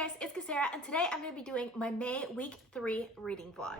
guys, it's Cassara, and today I'm going to be doing my May week 3 reading vlog.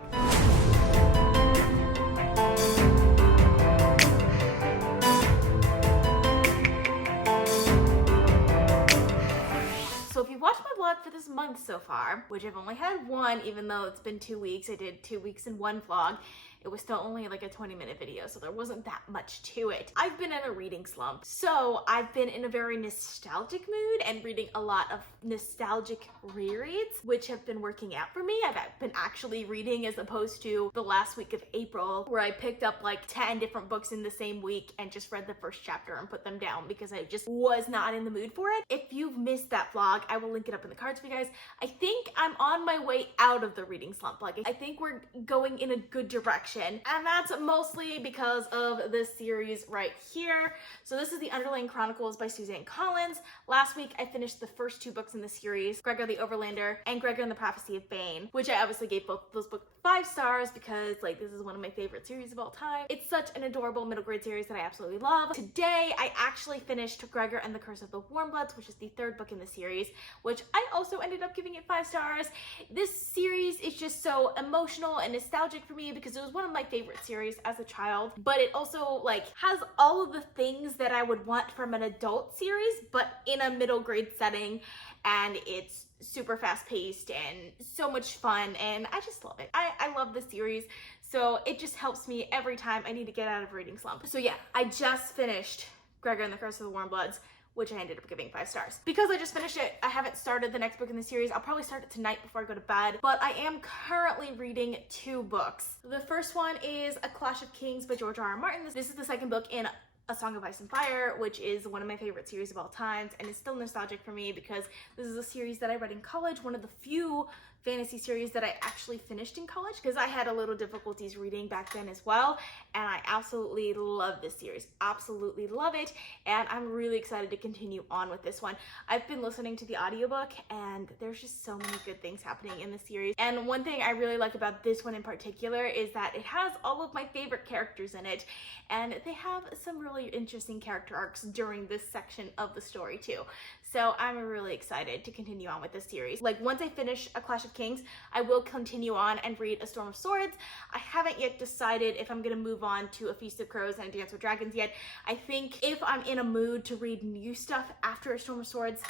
So if you've watched my vlog for this month so far, which I've only had one, even though it's been 2 weeks, I did 2 weeks in one vlog. It was still only like a 20-minute video, so there wasn't that much to it. I've been in a reading slump, so I've been in a very nostalgic mood and reading a lot of nostalgic rereads, which have been working out for me. I've been actually reading as opposed to the last week of April, where I picked up like 10 different books in the same week and just read the first chapter and put them down because I just was not in the mood for it. If you've missed that vlog, I will link it up in the cards for you guys. I think I'm on my way out of the reading slump. Like, I think we're going in a good direction. And that's mostly because of this series right here. So this is the Underlaying Chronicles by Suzanne Collins. Last week I finished the first 2 books in the series, Gregor the Overlander and Gregor and the Prophecy of Bane, which I obviously gave both those books 5 stars because like this is one of my favorite series of all time. It's such an adorable middle grade series that I absolutely love. Today I actually finished Gregor and the Curse of the Warmbloods, which is the 3rd book in the series, which I also ended up giving it 5 stars. This series is just so emotional and nostalgic for me because it was one of my favorite series as a child, but it also like has all of the things that I would want from an adult series, but in a middle grade setting, and it's super fast paced and so much fun, and I just love it. I love the series, so it just helps me every time I need to get out of a reading slump. So yeah, I just finished Gregor and the Curse of the Warmbloods, which I ended up giving 5 stars. Because I just finished it, I haven't started the next book in the series. I'll probably start it tonight before I go to bed, but I am currently reading 2 books. The first one is A Clash of Kings by George R.R. Martin. This is the second book in A Song of Ice and Fire, which is one of my favorite series of all time, and it's still nostalgic for me because this is a series that I read in college, one of the few fantasy series that I actually finished in college because I had a little difficulties reading back then as well, and I absolutely love this series. Absolutely love it, and I'm really excited to continue on with this one. I've been listening to the audiobook, and there's just so many good things happening in the series, and one thing I really like about this one in particular is that it has all of my favorite characters in it, and they have some really interesting character arcs during this section of the story too. So I'm really excited to continue on with this series. Like, once I finish A Clash of Kings, I will continue on and read A Storm of Swords. I haven't yet decided if I'm gonna move on to A Feast of Crows and A Dance with Dragons yet. I think if I'm in a mood to read new stuff after A Storm of Swords,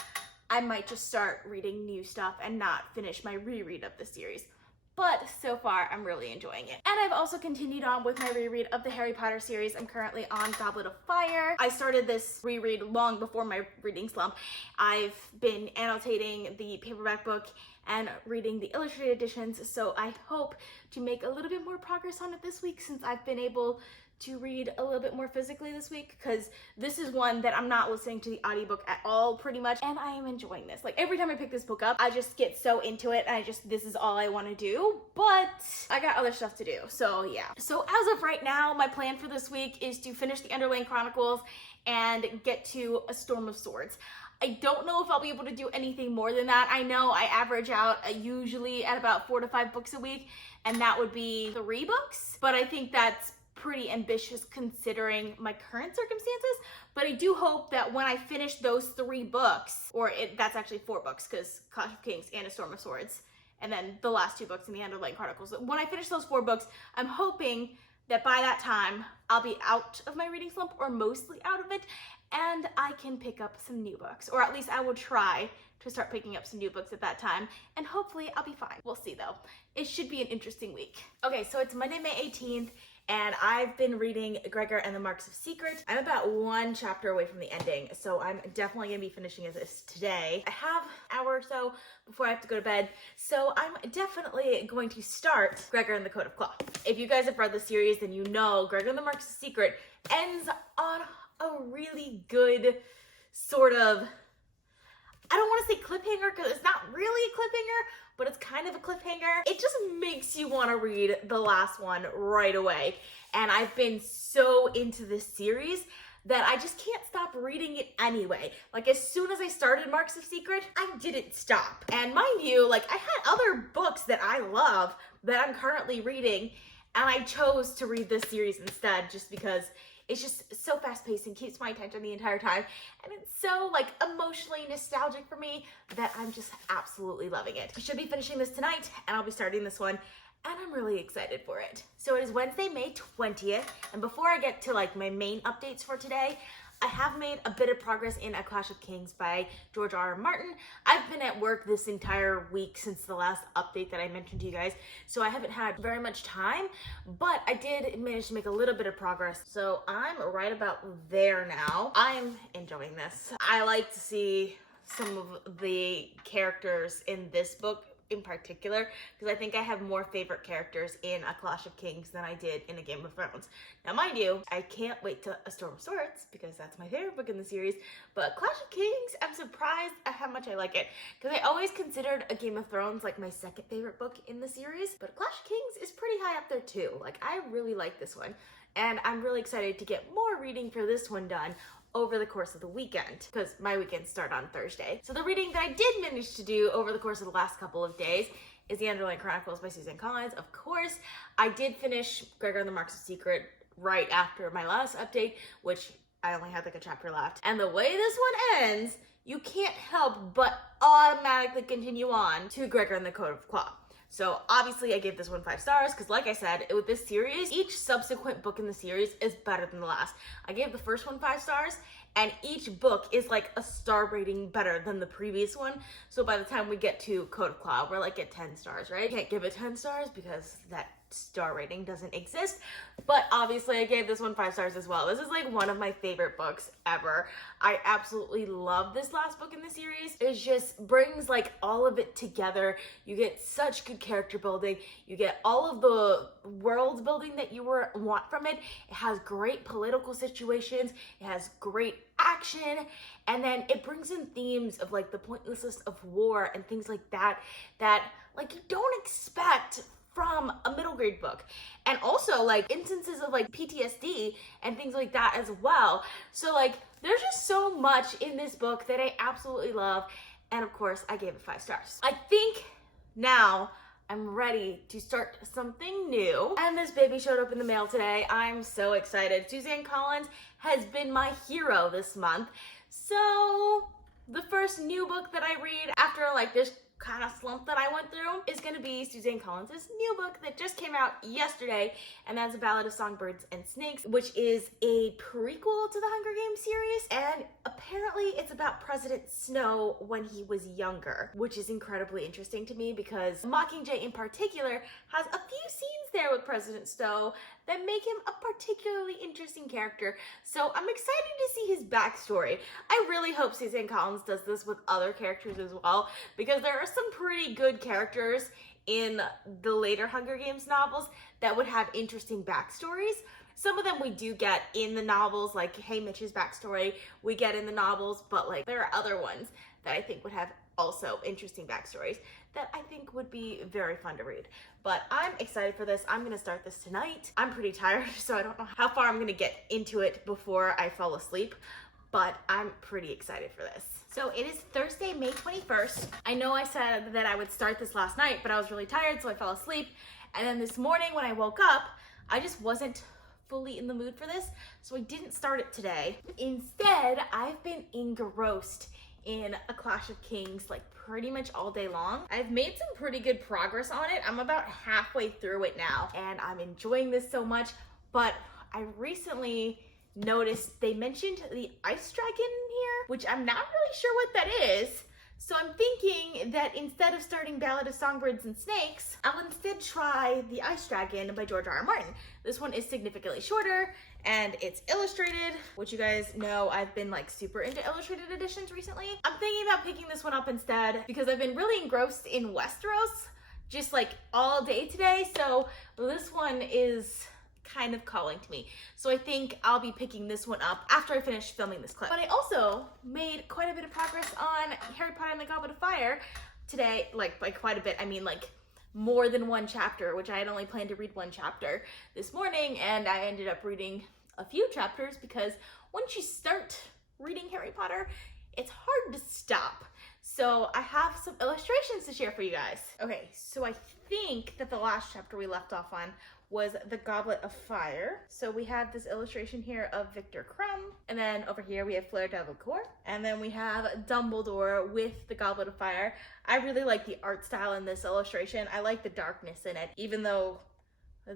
I might just start reading new stuff and not finish my reread of the series. But so far, I'm really enjoying it. And I've also continued on with my reread of the Harry Potter series. I'm currently on Goblet of Fire. I started this reread long before my reading slump. I've been annotating the paperback book and reading the illustrated editions, so I hope to make a little bit more progress on it this week since I've been able to read a little bit more physically this week, because this is one that I'm not listening to the audiobook at all pretty much, and I am enjoying this. Like, every time I pick this book up, I just get so into it, and this is all I want to do, but I got other stuff to do, so yeah. So as of right now, my plan for this week is to finish the Underlaying Chronicles and get to A Storm of Swords. I don't know if I'll be able to do anything more than that. I know I average out usually at about 4 to 5 books a week, and that would be 3 books, but I think that's pretty ambitious considering my current circumstances. But I do hope that when I finish those 3 books, that's actually 4 books because Clash of Kings and A Storm of Swords, and then the last 2 books in the Underlaying Chronicles. When I finish those 4 books, I'm hoping that by that time I'll be out of my reading slump, or mostly out of it, and I can pick up some new books, or at least I will try to start picking up some new books at that time, and hopefully I'll be fine. We'll see though. It should be an interesting week. Okay, so it's Monday, May 18th, and I've been reading Gregor and the Marks of Secret. I'm about 1 chapter away from the ending, so I'm definitely gonna be finishing this today. I have an hour or so before I have to go to bed, so I'm definitely going to start Gregor and the Coat of Claw. If you guys have read the series, then you know Gregor and the Marks of Secret ends on a really good sort of, I don't want to say cliffhanger because it's not really a cliffhanger, but it's kind of a cliffhanger. It just makes you want to read the last one right away. And I've been so into this series that I just can't stop reading it anyway. Like, as soon as I started Marks of Secret, I didn't stop. And mind you, like, I had other books that I love that I'm currently reading, and I chose to read this series instead just because It's just so fast-paced and keeps my attention the entire time. And it's so like emotionally nostalgic for me that I'm just absolutely loving it. I should be finishing this tonight and I'll be starting this one. And I'm really excited for it. So it is Wednesday, May 20th. And before I get to like my main updates for today, I have made a bit of progress in A Clash of Kings by George R.R. Martin. I've been at work this entire week since the last update that I mentioned to you guys, so I haven't had very much time, but I did manage to make a little bit of progress. So I'm right about there now. I'm enjoying this. I like to see some of the characters in this book in particular, because I think I have more favorite characters in A Clash of Kings than I did in A Game of Thrones. Now, mind you, I can't wait to A Storm of Swords, because that's my favorite book in the series, but Clash of Kings, I'm surprised at how much I like it, because I always considered A Game of Thrones like my second favorite book in the series, but Clash of Kings is pretty high up there too. Like, I really like this one, and I'm really excited to get more reading for this one done over the course of the weekend, because my weekends start on Thursday. So the reading that I did manage to do over the course of the last couple of days is the Underlaying Chronicles by Suzanne Collins. Of course, I did finish Gregor and the Marks of Secret right after my last update, which I only had like a chapter left. And the way this one ends, you can't help but automatically continue on to Gregor and the Code of Claw. So obviously I gave this one 5 stars because, like I said, with this series, each subsequent book in the series is better than the last. I gave the first one 5 stars, and each book is like a star rating better than the previous one. So by the time we get to Code of Claw, we're like at 10 stars, right? I can't give it 10 stars because that star rating doesn't exist, but obviously I gave this one 5 stars as well. This is like one of my favorite books ever. I absolutely love this last book in the series. It just brings like all of it together. You get such good character building. You get all of the world building that you want from it. It has great political situations. It has great action, and then it brings in themes of like the pointlessness of war and things like that like you don't expect from a middle grade book, and also like instances of like PTSD and things like that as well. So like there's just so much in this book that I absolutely love, and of course I gave it 5 stars. I think now I'm ready to start something new, and this baby showed up in the mail today. I'm so excited. Suzanne Collins has been my hero this month. So the first new book that I read after like this kind of slump that I went through is going to be Suzanne Collins' new book that just came out yesterday, and that's A Ballad of Songbirds and Snakes, which is a prequel to the Hunger Games series, and apparently it's about President Snow when he was younger, which is incredibly interesting to me because Mockingjay in particular has a few scenes there with President Snow that make him a particularly interesting character. So I'm excited to see his backstory. I really hope Suzanne Collins does this with other characters as well, because there are some pretty good characters in the later Hunger Games novels that would have interesting backstories. Some of them we do get in the novels, like Haymitch's backstory we get in the novels, but like there are other ones that I think would have also interesting backstories that I think would be very fun to read. But I'm excited for this. I'm gonna start this tonight. I'm pretty tired, so I don't know how far I'm gonna get into it before I fall asleep, but I'm pretty excited for this. So it is Thursday, May 21st. I know I said that I would start this last night, but I was really tired, so I fell asleep. And then this morning when I woke up, I just wasn't fully in the mood for this, so I didn't start it today. Instead, I've been engrossed in A Clash of Kings like pretty much all day long. I've made some pretty good progress on it. I'm about halfway through it now, and I'm enjoying this so much, but I recently noticed they mentioned the ice dragon here, which I'm not really sure what that is. So I'm thinking that instead of starting Ballad of Songbirds and Snakes, I'll instead try The Ice Dragon by George R.R. Martin. This one is significantly shorter, and it's illustrated, which you guys know I've been like super into illustrated editions recently. I'm thinking about picking this one up instead because I've been really engrossed in Westeros just like all day today, so this one is kind of calling to me. So I think I'll be picking this one up after I finish filming this clip. But I also made quite a bit of progress on Harry Potter and the Goblet of Fire today. Like by quite a bit, I mean like more than one chapter, which I had only planned to read one chapter this morning, and I ended up reading a few chapters because once you start reading Harry Potter, it's hard to stop. So I have some illustrations to share for you guys. Okay, so I think that the last chapter we left off on was the Goblet of Fire. So we have this illustration here of Victor Crumb, and then over here we have Fleur Delacour, and then we have Dumbledore with the Goblet of Fire. I really like the art style in this illustration. I like the darkness in it, even though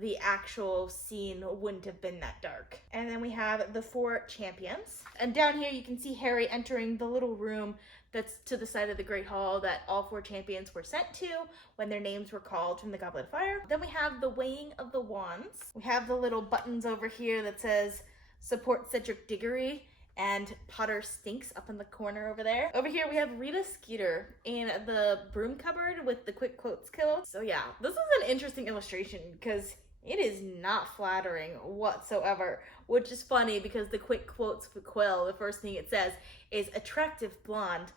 the actual scene wouldn't have been that dark. And then we have the 4 champions. And down here you can see Harry entering the little room that's to the side of the Great Hall that all 4 champions were sent to when their names were called from the Goblet of Fire. Then we have the weighing of the wands. We have the little buttons over here that says support Cedric Diggory and Potter Stinks up in the corner over there. Over here we have Rita Skeeter in the broom cupboard with the quick quotes kill. So yeah, this is an interesting illustration because it is not flattering whatsoever, which is funny because the quick quotes for Quill, the first thing it says is attractive blonde,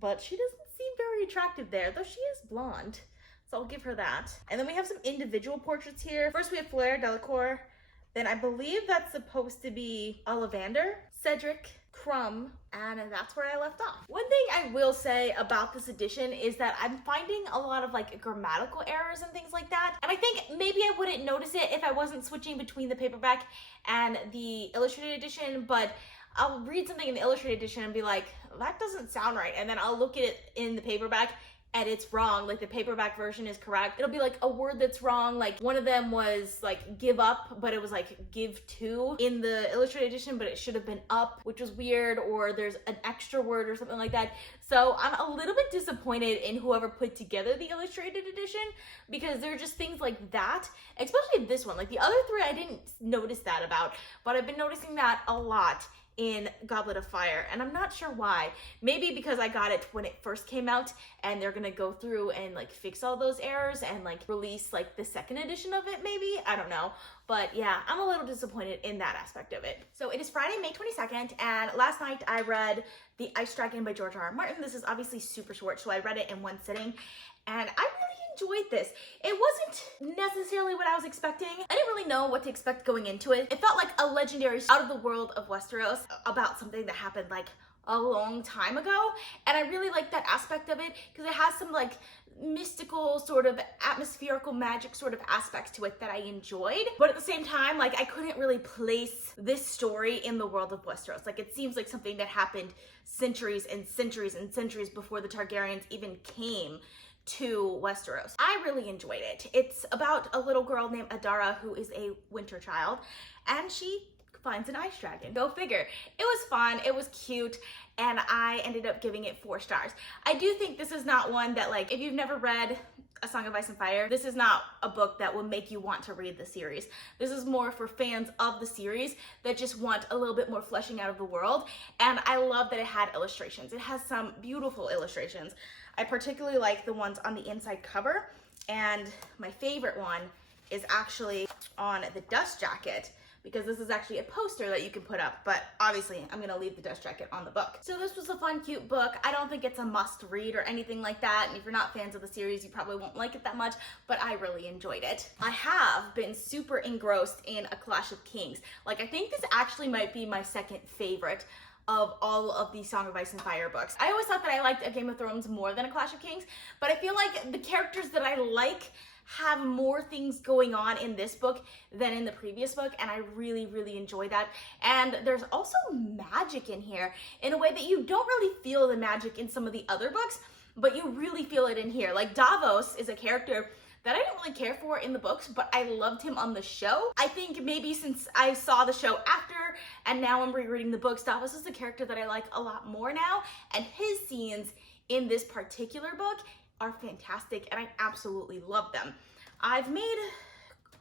but she doesn't seem very attractive there, though she is blonde, so I'll give her that. And then we have some individual portraits here. First we have Fleur Delacour, then I believe that's supposed to be Ollivander, Cedric, Crumb, and that's where I left off. One thing I will say about this edition is that I'm finding a lot of like grammatical errors and things like that, and I think maybe I wouldn't notice it if I wasn't switching between the paperback and the illustrated edition, but I'll read something in the illustrated edition and be like, that doesn't sound right, and then I'll look at it in the paperback and it's wrong, like the paperback version is correct. It'll be like a word that's wrong, like one of them was like give up, but it was like give to in the illustrated edition, but it should have been up, which was weird, or there's an extra word or something like that. So I'm a little bit disappointed in whoever put together the illustrated edition, because there are just things like that, especially this one. Like the other 3 I didn't notice that about, but I've been noticing that a lot in Goblet of Fire, and I'm not sure why. Maybe because I got it when it first came out and they're gonna go through and like fix all those errors and like release like the 2nd edition of it, maybe, I don't know. But yeah, I'm a little disappointed in that aspect of it. So it is Friday, May 22nd, and last night I read The Ice Dragon by George R.R. Martin. This is obviously super short, so I read it in one sitting, and I really enjoyed this. It wasn't necessarily what I was expecting. I didn't really know what to expect going into it. It felt like a legendary out of the world of Westeros about something that happened like a long time ago, and I really like that aspect of it because it has some like mystical sort of atmospherical magic sort of aspects to it that I enjoyed, but at the same time, like I couldn't really place this story in the world of Westeros. Like it seems like something that happened centuries and centuries and centuries before the Targaryens even came to Westeros. I really enjoyed it. It's about a little girl named Adara who is a winter child, and she finds an ice dragon. Go figure. It was fun, it was cute, and I ended up giving it 4 stars. I do think this is not one that, like, if you've never read A Song of Ice and Fire, this is not a book that will make you want to read the series. This is more for fans of the series that just want a little bit more fleshing out of the world, and I love that it had illustrations. It has some beautiful illustrations. I particularly like the ones on the inside cover, and my favorite one is actually on the dust jacket, because this is actually a poster that you can put up, but obviously I'm gonna leave the dust jacket on the book. So this was a fun, cute book. I don't think it's a must read or anything like that, and if you're not fans of the series, you probably won't like it that much, but I really enjoyed it. I have been super engrossed in A Clash of Kings. Like, I think this actually might be my 2nd favorite of all of the Song of Ice and Fire books. I always thought that I liked A Game of Thrones more than A Clash of Kings, but I feel like the characters that I like have more things going on in this book than in the previous book, and I really, really enjoy that. And there's also magic in here in a way that you don't really feel the magic in some of the other books, but you really feel it in here. Like Davos is a character that I didn't really care for in the books, but I loved him on the show. I think maybe since I saw the show after and now I'm rereading the books, Davos is a character that I like a lot more now, and his scenes in this particular book are fantastic, and I absolutely love them. I've made,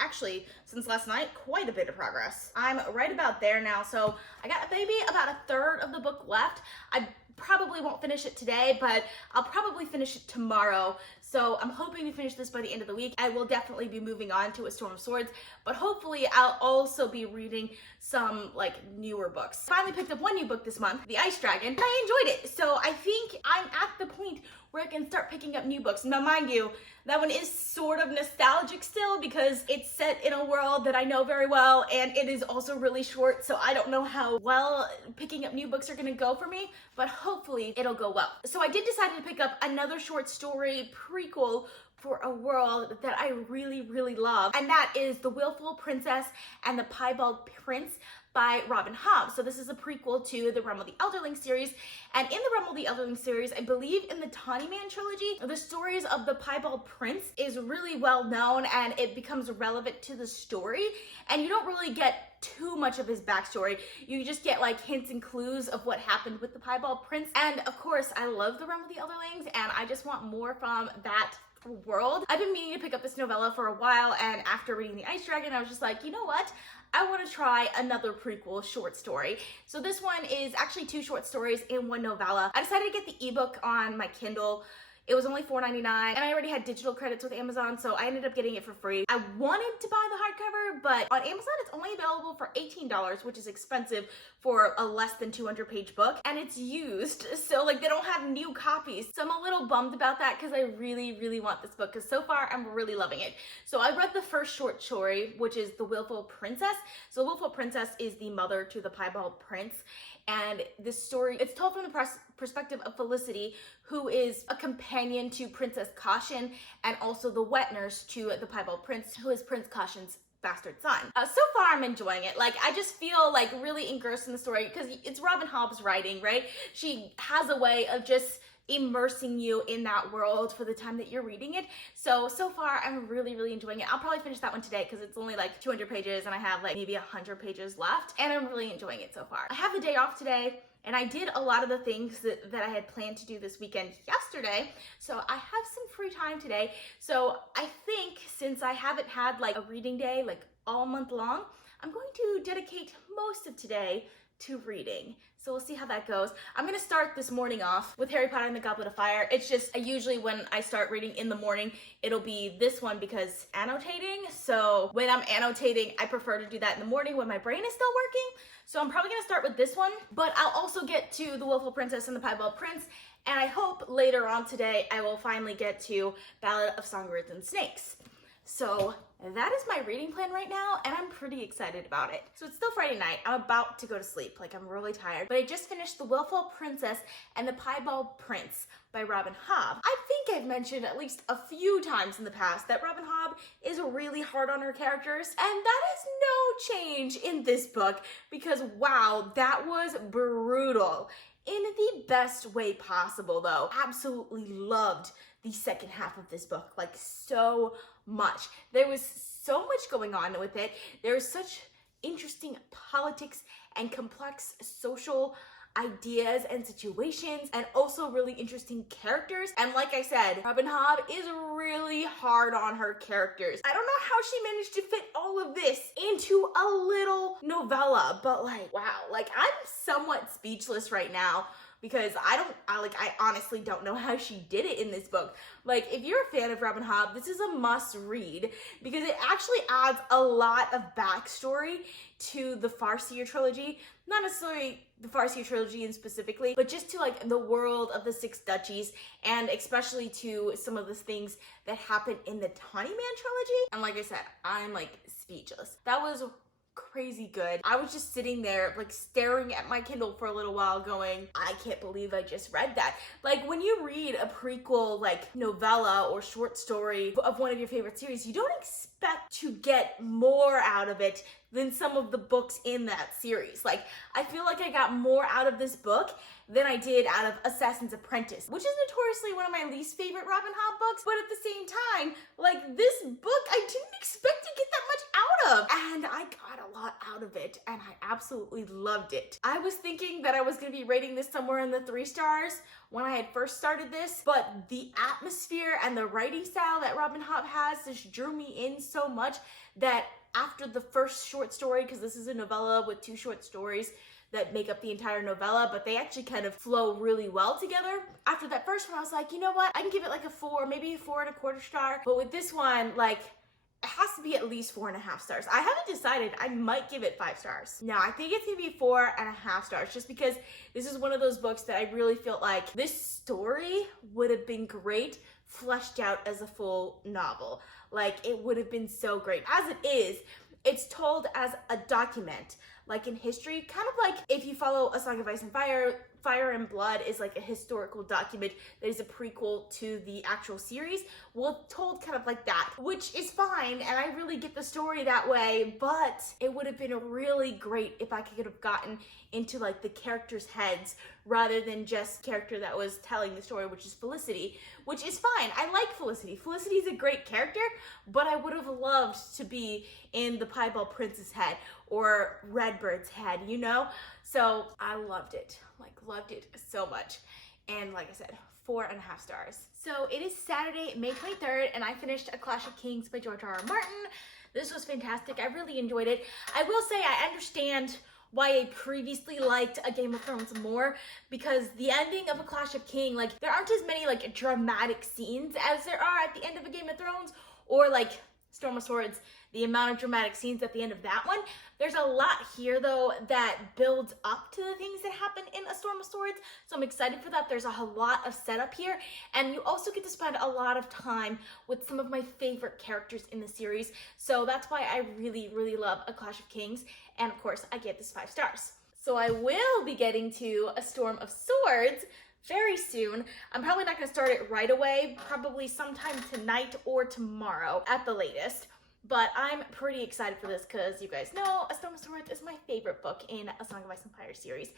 actually, since last night, quite a bit of progress. I'm right about there now, so I got maybe about 1/3 of the book left. I probably won't finish it today, but I'll probably finish it tomorrow So I'm hoping to finish this by the end of the week. I will definitely be moving on to A Storm of Swords, but hopefully I'll also be reading some like newer books. Finally picked up one new book this month, The Ice Dragon, and I enjoyed it. So I think I'm at the point where I can start picking up new books. Now mind you, that one is sort of nostalgic still because it's set in a world that I know very well, and it is also really short, so I don't know how well picking up new books are gonna go for me, but hopefully it'll go well. So I did decide to pick up another short story prequel for a world that I really, really love, and that is The Willful Princess and the Piebald Prince by Robin Hobb. So this is a prequel to the Realm of the Elderling series, and in the Realm of the Elderling series, I believe in the Tawny Man trilogy, the stories of the Piebald Prince is really well known and it becomes relevant to the story, and you don't really get too much of his backstory. You just get like hints and clues of what happened with the Piebald Prince, and of course I love the Realm of the Elderlings and I just want more from that world. I've been meaning to pick up this novella for a while, and after reading The Ice Dragon, I was just like, you know what? I want to try another prequel short story. So this one is actually 2 short stories in one novella. I decided to get the ebook on my Kindle. It was only $4.99, and I already had digital credits with Amazon, so I ended up getting it for free. I wanted to buy the hardcover, but on Amazon it's only available for $18, which is expensive for a less than 200-page book, and it's used, so like they don't have new copies. So I'm a little bummed about that because I really, really want this book, because so far I'm really loving it. So I read the first short story, which is The Willful Princess. So Willful Princess is the mother to the Piebald Prince, and this story, it's told from the perspective of Felicity, who is a companion to Princess Caution, and also the wet nurse to the Piebald Prince, who is Prince Caution's bastard son. So far I'm enjoying it. Like, I just feel like really engrossed in the story because it's Robin Hobb's writing, right? She has a way of just immersing you in that world for the time that you're reading it. So far I'm really, really enjoying it. I'll probably finish that one today because it's only like 200 pages and I have like maybe 100 pages left, and I'm really enjoying it so far. I have the day off today, and I did a lot of the things that I had planned to do this weekend yesterday, so I have some free time today. So I think since I haven't had like a reading day like all month long, I'm going to dedicate most of today to reading. So we'll see how that goes. I'm gonna start this morning off with Harry Potter and the Goblet of Fire. It's just, usually when I start reading in the morning, it'll be this one because annotating. So when I'm annotating, I prefer to do that in the morning when my brain is still working. So I'm probably gonna start with this one, but I'll also get to The Willful Princess and the Piebald Prince, and I hope later on today I will finally get to Ballad of Songbirds and Snakes. So that is my reading plan right now, and I'm pretty excited about it. So it's still Friday night. I'm about to go to sleep. Like, I'm really tired. But I just finished The Willful Princess and the Piebald Prince by Robin Hobb. I think I've mentioned at least a few times in the past that Robin Hobb is really hard on her characters, and that is no change in this book because, wow, that was brutal. In the best way possible, though. Absolutely loved the second half of this book, like so much. There was so much going on with it. There's such interesting politics and complex social ideas and situations, and also really interesting characters. And like I said, Robin Hobb is really hard on her characters. I don't know how she managed to fit all of this into a little novella, but like, wow, like I'm somewhat speechless right now because I honestly don't know how she did it in this book. Like, if you're a fan of Robin Hobb, this is a must read because it actually adds a lot of backstory to the Farseer trilogy. Not necessarily the Farseer trilogy in specifically, but just to like the world of the Six Duchies, and especially to some of the things that happen in the Tawny Man trilogy. And like I said, I'm like speechless. That was crazy good. I was just sitting there like staring at my Kindle for a little while going, I can't believe I just read that. Like, when you read a prequel like novella or short story of one of your favorite series, you don't expect to get more out of it than some of the books in that series. Like, I feel like I got more out of this book than I did out of Assassin's Apprentice, which is notoriously one of my least favorite Robin Hobb books, but at the same time, like, this book I didn't expect to get that much out of, and I got a lot out of it, and I absolutely loved it. I was thinking that I was gonna be rating this somewhere in the 3 stars when I had first started this, but the atmosphere and the writing style that Robin Hobb has just drew me in so much that after the first short story, because this is a novella with 2 short stories, that make up the entire novella, but they actually kind of flow really well together. After that first one, I was like, you know what? I can give it like a 4, maybe a 4.25 star. But with this one, like, it has to be at least 4.5 stars. I haven't decided. I might give it 5 stars. No, I think it's gonna be 4.5 stars, just because this is one of those books that I really feel like this story would have been great fleshed out as a full novel. Like, it would have been so great. As it is, it's told as a document, like in history, kind of like if you follow A Song of Ice and Fire, Fire and Blood is like a historical document that is a prequel to the actual series. Well, told kind of like that, which is fine, and I really get the story that way, but it would have been really great if I could have gotten into like the characters' heads rather than just character that was telling the story, which is Felicity, which is fine. I like Felicity. Felicity's a great character, but I would have loved to be in the Piebald Princess head or Redbird's head, you know? So I loved it, like loved it so much. And like I said, 4.5 stars. So it is Saturday, May 23rd, and I finished A Clash of Kings by George R.R. Martin. This was fantastic. I really enjoyed it. I will say I understand why I previously liked A Game of Thrones more, because the ending of A Clash of Kings, like, there aren't as many like dramatic scenes as there are at the end of A Game of Thrones, or like Storm of Swords, the amount of dramatic scenes at the end of that one. There's a lot here though that builds up to the things that happen in A Storm of Swords, so I'm excited for that. There's a lot of setup here, and you also get to spend a lot of time with some of my favorite characters in the series, so that's why I really, really love A Clash of Kings, and of course I get this 5 stars. So I will be getting to A Storm of Swords very soon. I'm probably not going to start it right away, probably sometime tonight or tomorrow at the latest. But I'm pretty excited for this because you guys know A Storm of Swords is my favorite book in A Song of Ice and Fire series.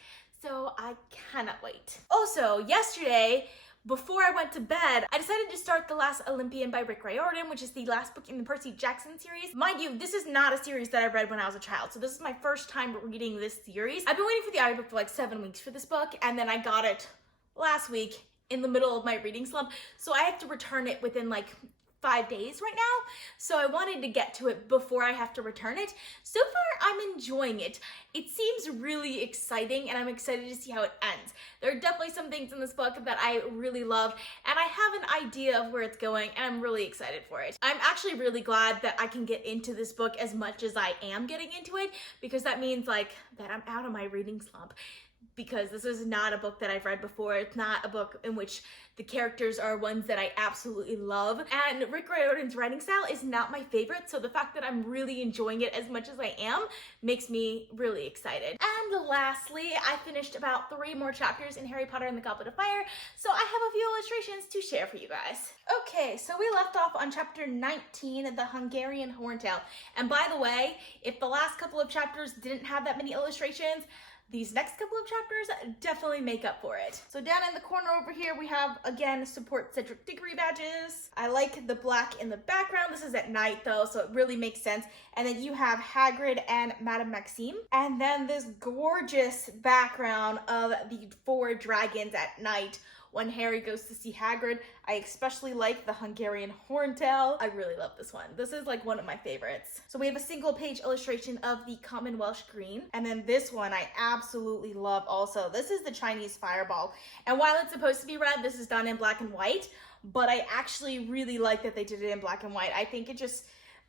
So I cannot wait. Also, yesterday, before I went to bed, I decided to start The Last Olympian by Riordan, which is the last book in the Percy Jackson series. Mind you, this is not a series that I read when I was a child, so this is my first time reading this series. I've been waiting for the audiobook for like 7 weeks for this book, and then I got it last week in the middle of my reading slump, so I have to return it within like 5 days right now, so I wanted to get to it before I have to return it. So far, I'm enjoying it. It seems really exciting, and I'm excited to see how it ends. There are definitely some things in this book that I really love, and I have an idea of where it's going, and I'm really excited for it. I'm actually really glad that I can get into this book as much as I am getting into it, because that means like that I'm out of my reading slump. Because this is not a book that I've read before. It's not a book in which the characters are ones that I absolutely love. And Rick Riordan's writing style is not my favorite, so the fact that I'm really enjoying it as much as I am makes me really excited. And lastly, I finished about 3 more chapters in Harry Potter and the Goblet of Fire, so I have a few illustrations to share for you guys. Okay, so we left off on chapter 19, The Hungarian Horntail. And by the way, if the last couple of chapters didn't have that many illustrations, these next couple of chapters definitely make up for it. So down in the corner over here, we have, again, support Cedric Diggory badges. I like the black in the background. This is at night though, so it really makes sense. And then you have Hagrid and Madame Maxime. And then this gorgeous background of the 4 dragons at night when Harry goes to see Hagrid. I especially like the Hungarian Horntail. I really love this one. This is like one of my favorites. So we have a single page illustration of the common Welsh green. And then this one I absolutely love also. This is the Chinese fireball. And while it's supposed to be red, this is done in black and white. But I actually really like that they did it in black and white. I think it just,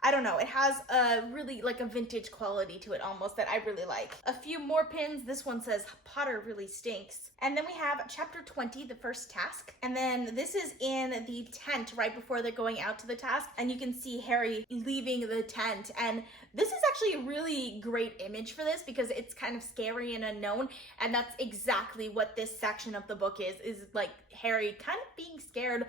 I don't know, it has a really like a vintage quality to it almost that I really like. A few more pins. This one says Potter really stinks. And then we have chapter 20, the first task. And then this is in the tent right before they're going out to the task. And you can see Harry leaving the tent. And this is actually a really great image for this because it's kind of scary and unknown. And that's exactly what this section of the book is like Harry kind of being scared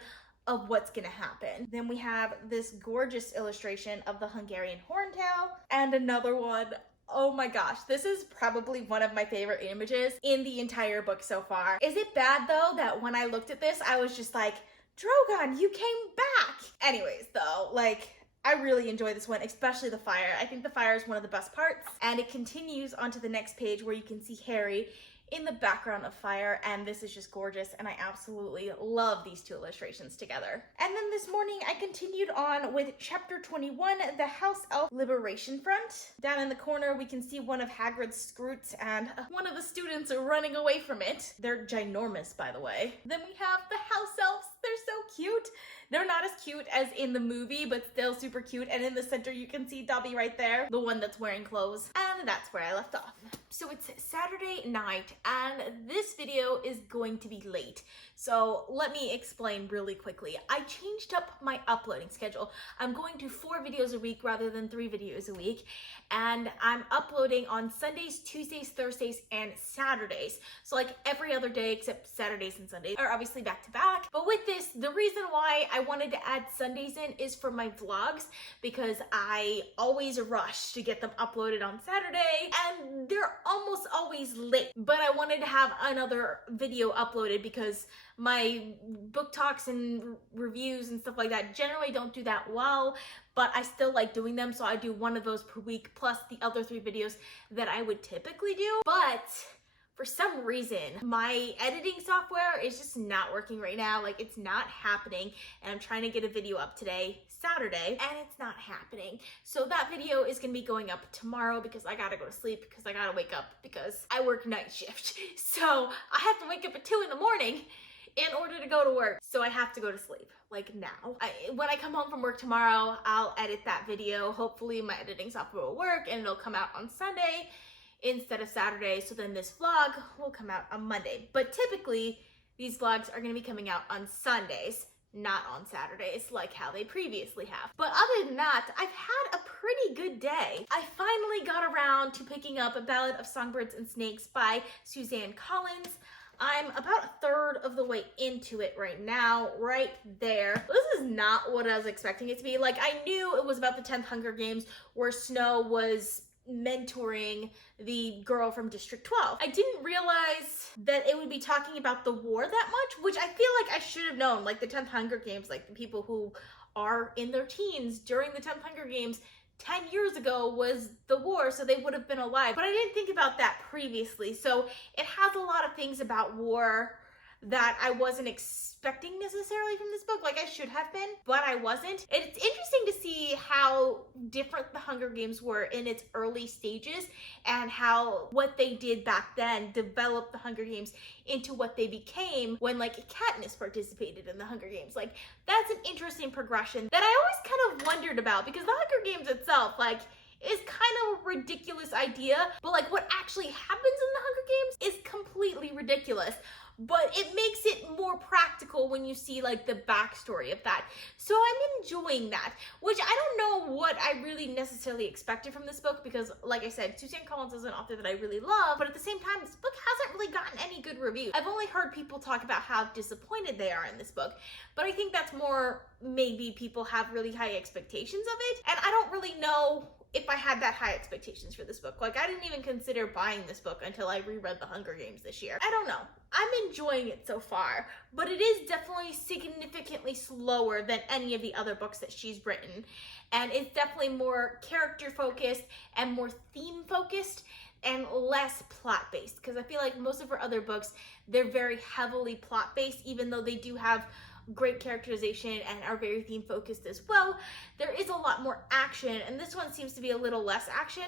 of what's gonna happen. Then we have this gorgeous illustration of the Hungarian Horntail and another one. Oh my gosh, this is probably one of my favorite images in the entire book so far. Is it bad though that when I looked at this, I was just like, Drogon, you came back. Anyways though, like, I really enjoy this one, especially the fire. I think the fire is one of the best parts. And it continues onto the next page where you can see Harry in the background of fire, and this is just gorgeous, and I absolutely love these two illustrations together. And then this morning I continued on with chapter 21, the House Elf Liberation Front. Down in the corner we can see one of Hagrid's Scroots, and one of the students are running away from it. They're ginormous, by the way. Then we have the house elves. They're so cute. They're not as cute as in the movie, but still super cute. And in the center, you can see Dobby right there, the one that's wearing clothes. And that's where I left off. So it's Saturday night, and this video is going to be late. So let me explain really quickly. I changed up my uploading schedule. I'm going to 4 videos a week rather than 3 videos a week. And I'm uploading on Sundays, Tuesdays, Thursdays, and Saturdays. So like every other day except Saturdays and Sundays are obviously back to back. But with this, the reason why I wanted to add Sundays in is for my vlogs, because I always rush to get them uploaded on Saturday and they're almost always late. But I wanted to have another video uploaded because my book talks and reviews and stuff like that generally don't do that well, but I still like doing them, so I do one of those per week plus the other 3 videos that I would typically do. But for some reason, my editing software is just not working right now. Like, it's not happening, and I'm trying to get a video up today, Saturday, and it's not happening. So that video is gonna be going up tomorrow because I gotta go to sleep, because I gotta wake up because I work night shift. So I have to wake up at 2 in the morning in order to go to work. So I have to go to sleep, like now. When I come home from work tomorrow, I'll edit that video. Hopefully my editing software will work and it'll come out on Sunday instead of Saturday. So then this vlog will come out on Monday. But typically these vlogs are gonna be coming out on Sundays, not on Saturdays like how they previously have. But other than that, I've had a pretty good day. I finally got around to picking up A Ballad of Songbirds and Snakes by Suzanne Collins. I'm about a third of the way into it right now, right there. This is not what I was expecting it to be. Like, I knew it was about the 10th Hunger Games where Snow was mentoring the girl from District 12. I didn't realize that it would be talking about the war that much, which I feel like I should have known. Like, the 10th Hunger Games, like the people who are in their teens during the 10th Hunger Games 10 years ago was the war, so they would have been alive. But I didn't think about that previously. So it has a lot of things about war that I wasn't expecting necessarily from this book. Like, I should have been, but I wasn't. It's interesting to see how different the Hunger Games were in its early stages, and how what they did back then developed the Hunger Games into what they became when, like, Katniss participated in the Hunger Games. Like, that's an interesting progression that I always kind of wondered about, because the Hunger Games itself, like, is kind of a ridiculous idea, but like what actually happens in the Hunger Games is completely ridiculous. But it makes it more practical when you see like the backstory of that. So I'm enjoying that, which I don't know what I really necessarily expected from this book, because like I said, Suzanne Collins is an author that I really love, but at the same time, this book hasn't really gotten any good reviews. I've only heard people talk about how disappointed they are in this book, but I think that's more maybe people have really high expectations of it, and I don't really know if I had that high expectations for this book. Like, I didn't even consider buying this book until I reread The Hunger Games this year. I don't know. I'm enjoying it so far, but it is definitely significantly slower than any of the other books that she's written. And it's definitely more character focused and more theme focused and less plot based. Because I feel like most of her other books, they're very heavily plot based, even though they do have great characterization and are very theme focused as well. There is a lot more action, and this one seems to be a little less action.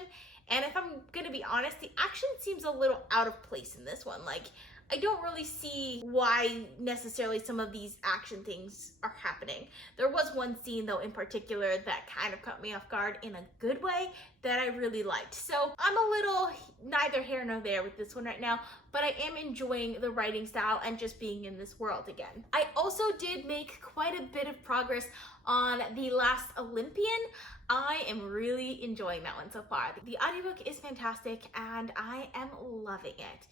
And if I'm gonna be honest, the action seems a little out of place in this one. Like, I don't really see why necessarily some of these action things are happening. There was one scene though in particular that kind of caught me off guard in a good way that I really liked. So I'm a little neither here nor there with this one right now, but I am enjoying the writing style and just being in this world again. I also did make quite a bit of progress on The Last Olympian. I am really enjoying that one so far. The audiobook is fantastic and I am loving it.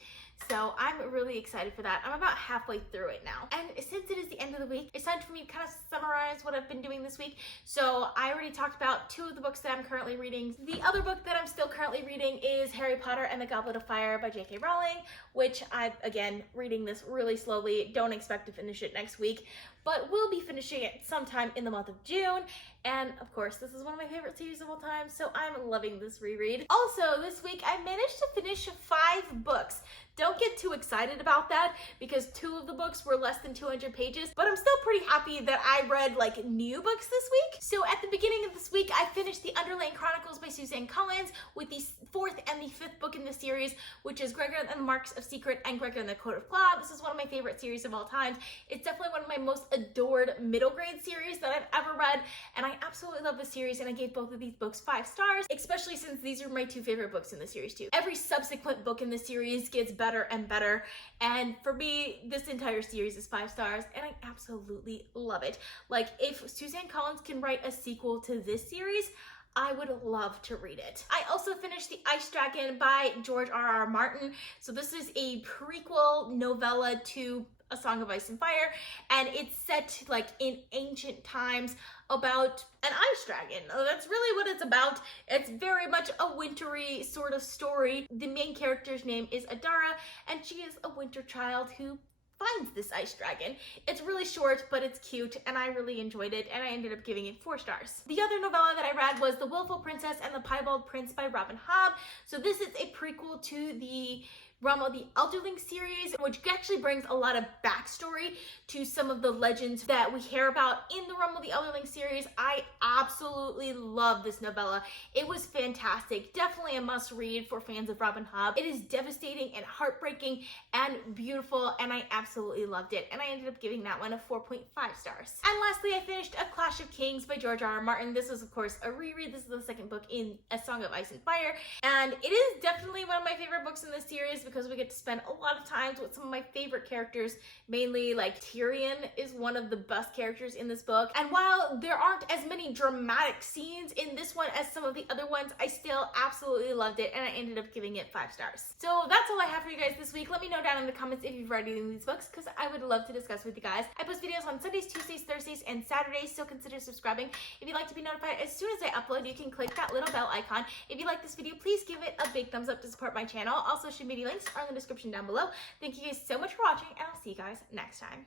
So I'm really excited for that. I'm about halfway through it now. And since it is the end of the week, it's time for me to kind of summarize what I've been doing this week. So I already talked about 2 of the books that I'm currently reading. The other book that I'm still currently reading is Harry Potter and the Goblet of Fire by J.K. Rowling, which I'm, again, reading this really slowly. Don't expect to finish it next week. but we'll be finishing it sometime in the month of June. And of course, this is one of my favorite series of all time, so I'm loving this reread. Also, this week I managed to finish 5 books. Don't get too excited about that because 2 of the books were less than 200 pages, but I'm still pretty happy that I read like new books this week. So at the beginning of this week, I finished the Underlaying Chronicles by Suzanne Collins with the 4th and the 5th book in the series, which is Gregor and the Marks of Secret and Gregor and the Code of Claw. This is one of my favorite series of all time. It's definitely one of my most adored middle grade series that I've ever read, and I absolutely love the series, and I gave both of these books 5 stars, especially since these are my 2 favorite books in the series too. Every subsequent book in the series gets better and better, and for me, this entire series is 5 stars, and I absolutely love it. Like, if Suzanne Collins can write a sequel to this series, I would love to read it. I also finished The Ice Dragon by George R.R. Martin. So this is a prequel novella to A Song of Ice and Fire, and it's set like in ancient times about an ice dragon. That's really what it's about. It's very much a wintry sort of story. The main character's name is Adara, and she is a winter child who finds this ice dragon. It's really short, but it's cute, and I really enjoyed it, and I ended up giving it 4 stars. The other novella that I read was The Willful Princess and the Piebald Prince by Robin Hobb. So this is a prequel to the Realm of the Elderling series, which actually brings a lot of backstory to some of the legends that we hear about in the Realm of the Elderling series. I absolutely love this novella. It was fantastic. Definitely a must read for fans of Robin Hobb. It is devastating and heartbreaking and beautiful, and I absolutely loved it. And I ended up giving that one a 4.5 stars. And lastly, I finished A Clash of Kings by George R.R. Martin. This is, of course, a reread. This is the 2nd book in A Song of Ice and Fire, and it is definitely one of my favorite books in this series because we get to spend a lot of times with some of my favorite characters, mainly like Tyrion is one of the best characters in this book. And while there aren't as many dramatic scenes in this one as some of the other ones, I still absolutely loved it, and I ended up giving it 5 stars. So that's all I have for you guys this week. Let me know down in the comments if you've read any of these books, because I would love to discuss with you guys. I post videos on Sundays, Tuesdays, Thursdays, and Saturdays, so consider subscribing. If you'd like to be notified as soon as I upload, you can click that little bell icon. If you like this video, please give it a big thumbs up to support my channel. All social media links are in the description down below. Thank you guys so much for watching, and I'll see you guys next time.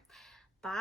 Bye.